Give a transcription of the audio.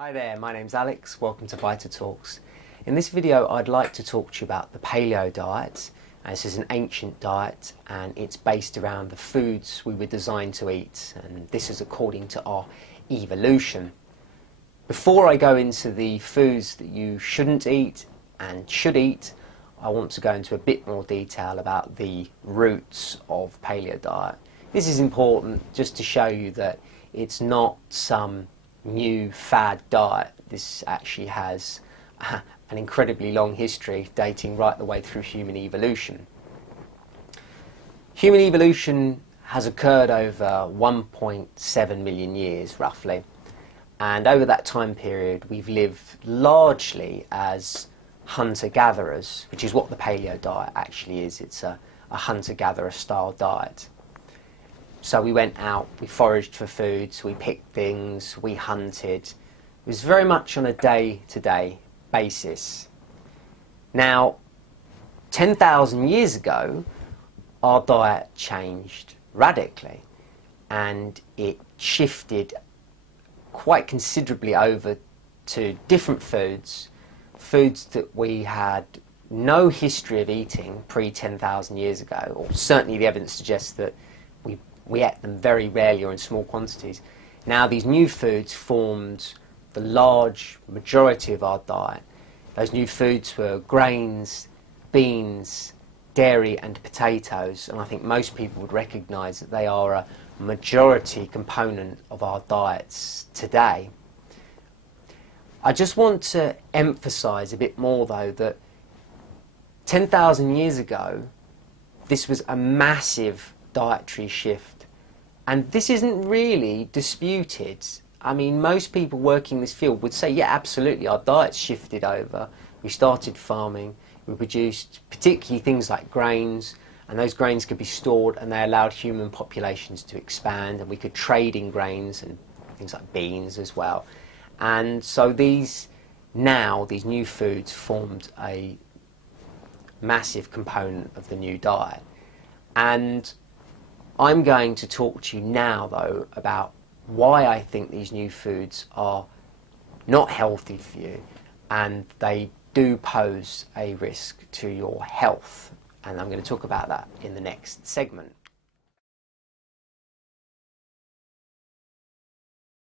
Hi there, my name's Alex, welcome to Vita Talks. In this video I'd like to talk to you about the paleo diet. This is an ancient diet and it's based around the foods we were designed to eat, and this is according to our evolution. Before I go into the foods that you shouldn't eat and should eat, I want to go into a bit more detail about the roots of paleo diet. This is important just to show you that it's not some new fad diet. This actually has an incredibly long history dating right the way through human evolution. Human evolution has occurred over 1.7 million years roughly, and over that time period we've lived largely as hunter-gatherers, which is what the paleo diet actually is. It's a hunter-gatherer style diet. So we went out, we foraged for foods, we picked things, we hunted. It was very much on a day-to-day basis. Now, 10,000 years ago, our diet changed radically, and it shifted quite considerably over to different foods that we had no history of eating pre-10,000 years ago, or certainly the evidence suggests that we ate them very rarely or in small quantities. Now these new foods formed the large majority of our diet. Those new foods were grains, beans, dairy and potatoes, and I think most people would recognise that they are a majority component of our diets today. I just want to emphasise a bit more though that 10,000 years ago this was a massive dietary shift, and this isn't really disputed. I mean, most people working in this field would say, yeah, absolutely, our diets shifted over. We started farming, we produced particularly things like grains, and those grains could be stored and they allowed human populations to expand, and we could trade in grains and things like beans as well. And so these new foods formed a massive component of the new diet. And I'm going to talk to you now, though, about why I think these new foods are not healthy for you, and they do pose a risk to your health. And I'm going to talk about that in the next segment.